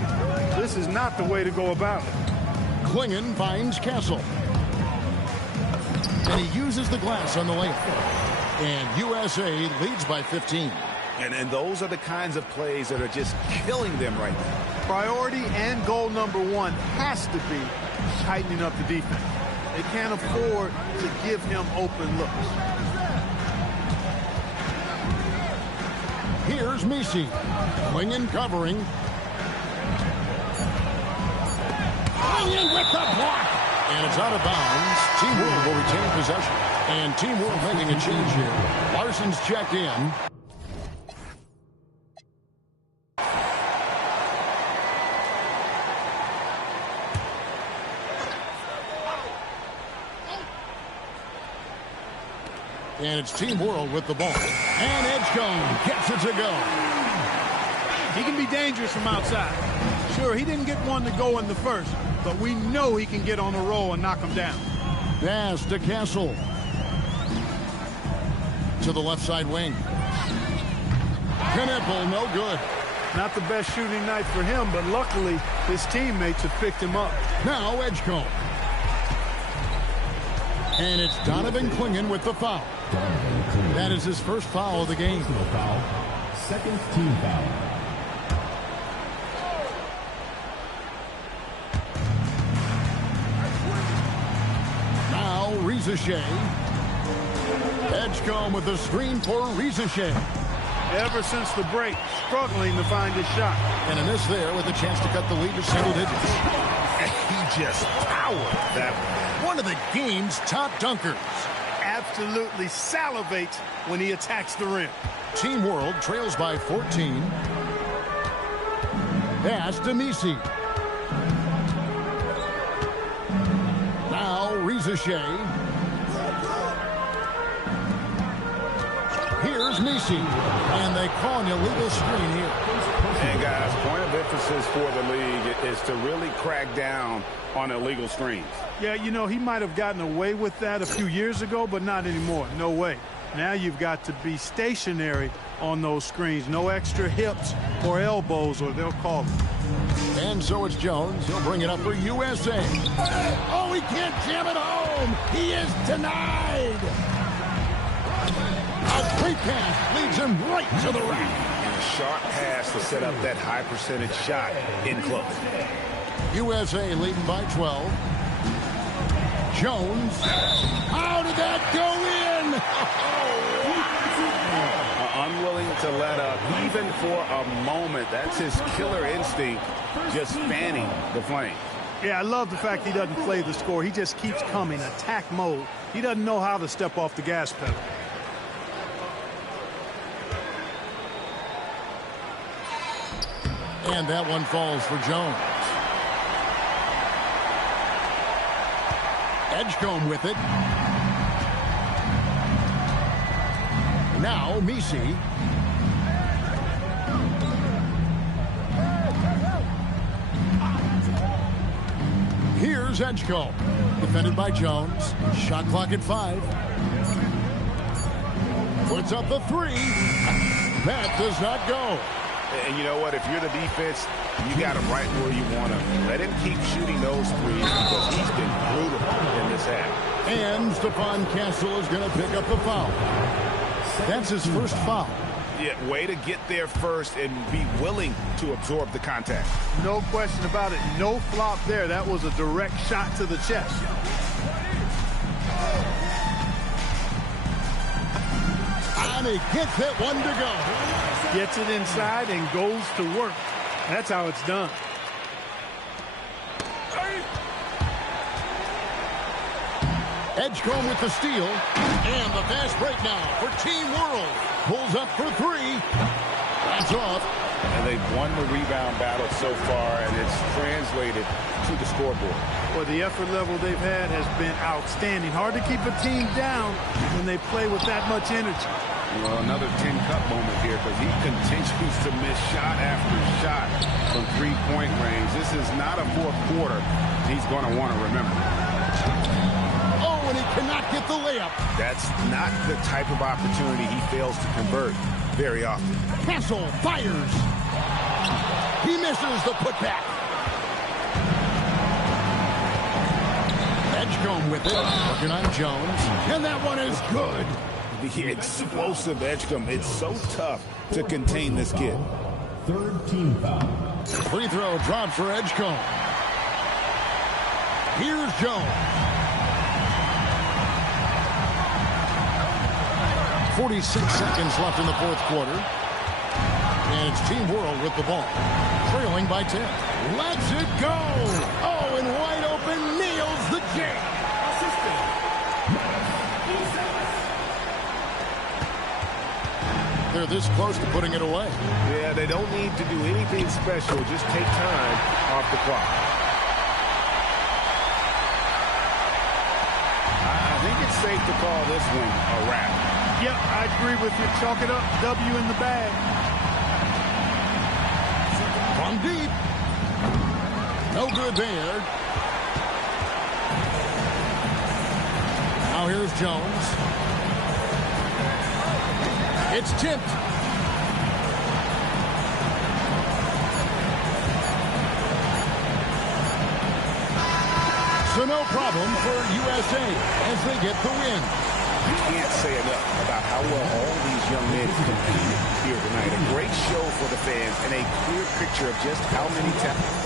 this is not the way to go about it. Klingon finds Castle. And he uses the glass on the layup. And USA leads by 15. And those are the kinds of plays that are just killing them right now. Priority and goal number one has to be tightening up the defense. They can't afford to give him open looks. Here's Misi. Klingon covering. Klingon with the block. And it's out of bounds. Team World will retain possession. And Team World making a change here. Larson's checked in. And it's Team World with the ball. And Edgecombe gets it to go. He can be dangerous from outside. Sure, he didn't get one to go in the first, but we know he can get on a roll and knock him down. Pass to Castle. To the left side wing. Knipple, no good. Not the best shooting night for him, but luckily his teammates have picked him up. Now Edgecombe. And it's Donovan Klingon with the foul. That is his first foul of the game. Second team foul. Now Rizachet. Edgecombe with the screen for Rizachet. Ever since the break, struggling to find his shot. And a miss there with a chance to cut the lead to single digits. He just powered that one of the game's top dunkers. Absolutely salivates when he attacks the rim. Team World trails by 14. Pass to Misi. Now Rizachet. Here's Misi. And they call an illegal screen here. And guys, point of emphasis for the league is to really crack down on illegal screens. Yeah, you know, he might have gotten away with that a few years ago, but not anymore. No way. Now you've got to be stationary on those screens. No extra hips or elbows, or they'll call it. And so it's Jones. He'll bring it up for USA. Oh, he can't jam it home. He is denied. A great pass leads him right to the rack. And a sharp pass to set up that high percentage shot in close. USA leading by 12. Jones. How did that go in? Unwilling to let up, even for a moment. That's his killer instinct, just fanning the flame. Yeah, I love the fact he doesn't play the score. He just keeps coming, attack mode. He doesn't know how to step off the gas pedal. And that one falls for Jones. Edgecombe with it. Now Misi. Here's Edgecombe. Defended by Jones. Shot clock at 5. Puts up the 3. That does not go. And you know what? If you're the defense, you got him right where you want him. Let him keep shooting those threes because he's been brutal in this half. And Stephon Castle is going to pick up the foul. That's his first foul. Yeah, way to get there first and be willing to absorb the contact. No question about it. No flop there. That was a direct shot to the chest. And he gets that one to go. Gets it inside and goes to work. That's how it's done. Edgecombe with the steal. And the fast break now for Team World. Pulls up for 3. That's off. And they've won the rebound battle so far, and it's translated to the scoreboard. Well, the effort level they've had has been outstanding. Hard to keep a team down when they play with that much energy. Well, another tin cup moment here because he continues to miss shot after shot from three-point range. This is not a fourth quarter he's going to want to remember. Oh, and he cannot get the layup. That's not the type of opportunity he fails to convert very often. Hassel fires. He misses the putback. Edgecombe with it. Working on Jones. And that one is good. The explosive Edgecombe. It's so tough to contain this kid. Third team foul. Free throw dropped for Edgecombe. Here's Jones. 46 seconds left in the fourth quarter. And it's Team World with the ball. Trailing by 10. Let's it go. Oh, and wide open, nails the jam. They're this close to putting it away. Yeah, they don't need to do anything special. Just take time off the clock. I think it's safe to call this one a wrap. Yep, I agree with you. Chalk it up. W in the bag. From deep. No good there. Now here's Jones. It's tipped. So no problem for USA as they get the win. You can't say enough about how well all these young men competed here tonight. A great show for the fans and a clear picture of just how many talents.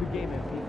Good game, MP.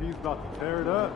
He's about to tear it up.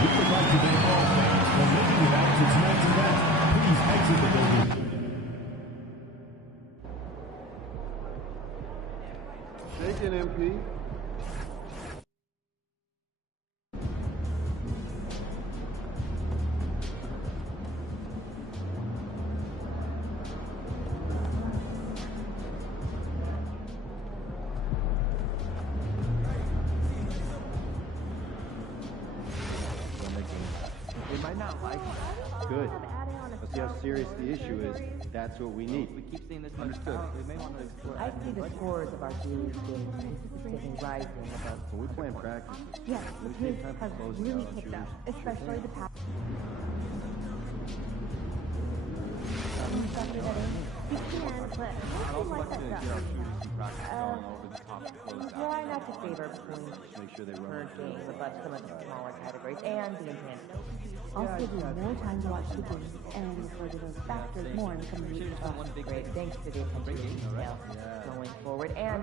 We would like to thank all fans for making it out to tonight's event. Please exit the building. Take it, MP. They might not like it. Good. Let's see how serious the issue is. That's what we need. We keep seeing this understood. We may want to explore. I see the scores of our daily games consistently rising above. When we plan practice, Yes, the pace has really picked up, especially the past. You can, but nothing like that stuff. Try not to favor between make sure they run current games above some of the smaller categories and the intangibles. Also, give you more time to watch the games and refer to those factors more in coming weeks. Great, thanks to the attention to detail going forward, and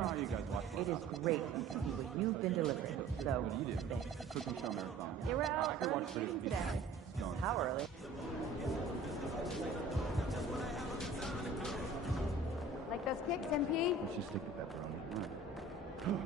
it is great to see what you've been delivering. So, thanks. Cooking show marathon. They were out early shooting today. How early? Like those kicks, MP? Let's just stick to pepperoni. All right.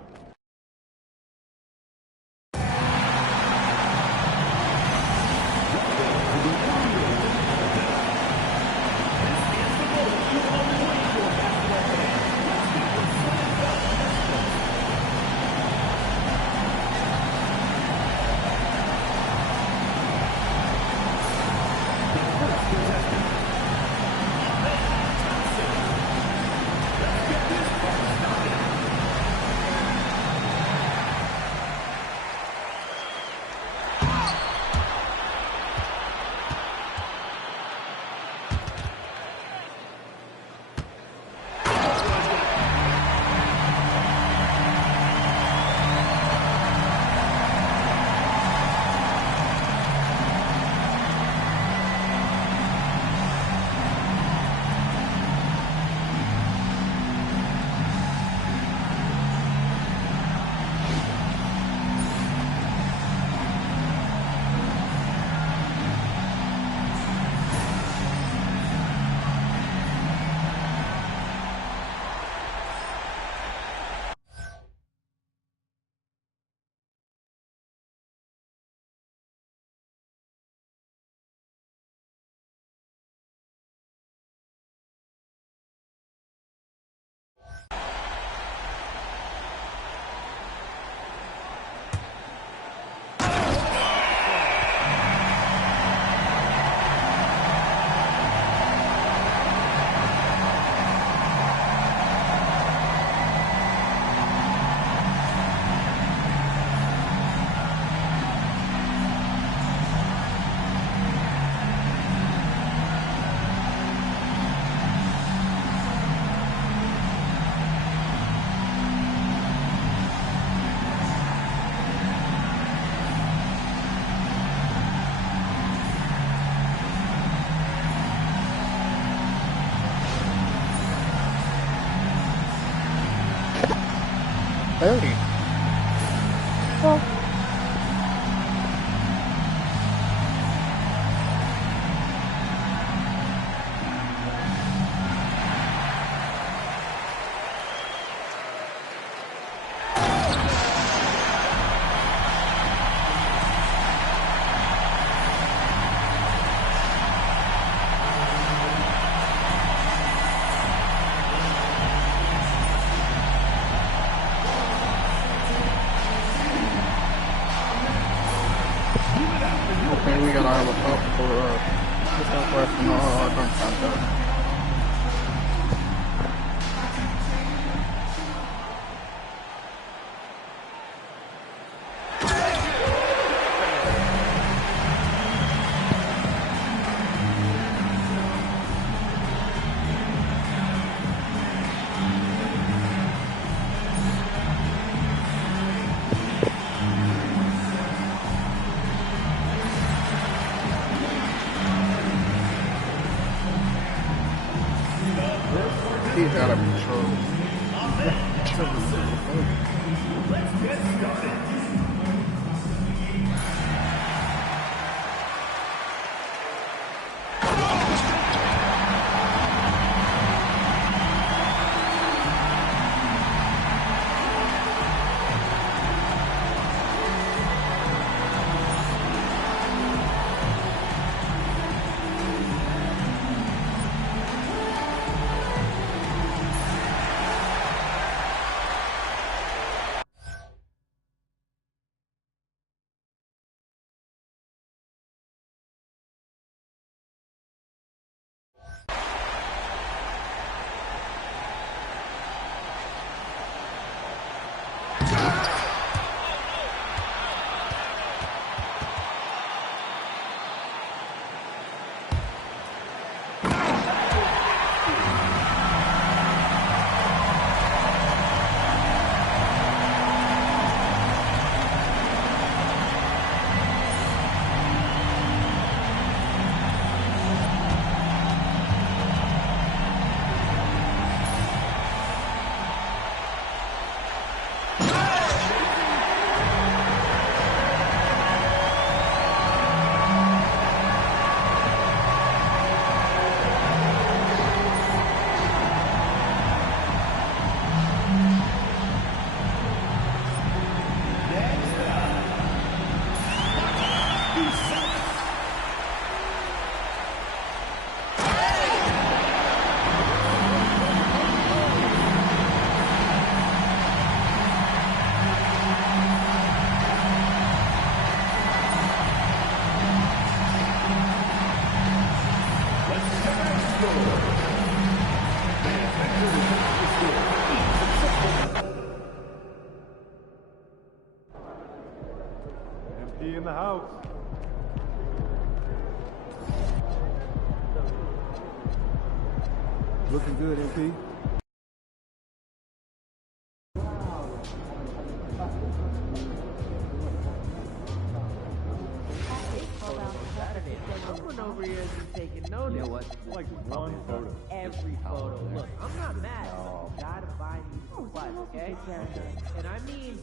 Hey. Well, okay, we got our look up for Southwest and all our contact. He's out of control. Let's get started. Looking good, MP. Someone over here isn't taking notice. You know what? Like one photo. Every photo. Look, I'm not mad. You gotta buy these supplies, okay? And I mean...